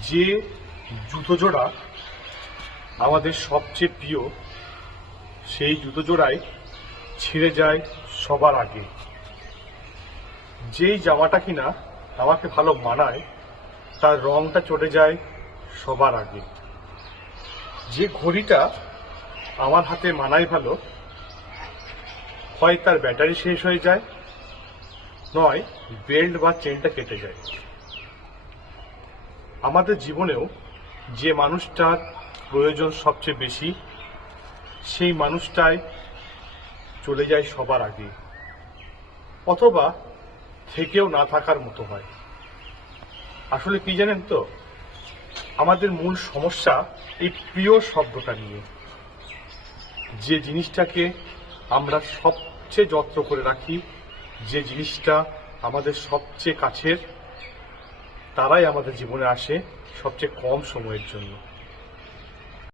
যে জুতো জোড়া আমাদের সবচেয়ে প্রিয়, সেই জুতো জোড়াই ছিঁড়ে যায় সবার আগে। যেই জামাটা কিনা আমাকে ভালো মানায়, তার রংটা চটে যায় সবার আগে। যে ঘড়িটা আমার হাতে মানায় ভালো, হয় তার ব্যাটারি শেষ হয়ে যায়, নয় বেল্ট বা চেনটা কেটে যায়। আমাদের জীবনেও যে মানুষটার প্রয়োজন সবচেয়ে বেশি, সেই মানুষটাই চলে যায় সবার আগে, অথবা থেকেও না থাকার মতো হয়। আসলে কি জানেন তো, আমাদের মূল সমস্যা এই প্রিয় শব্দটা নিয়ে। যে জিনিসটাকে আমরা সবচেয়ে যত্ন করে রাখি, যে জিনিসটা আমাদের সবচেয়ে কাছের, তারাই আমাদের জীবনে আসে সবচেয়ে কম সময়ের জন্য।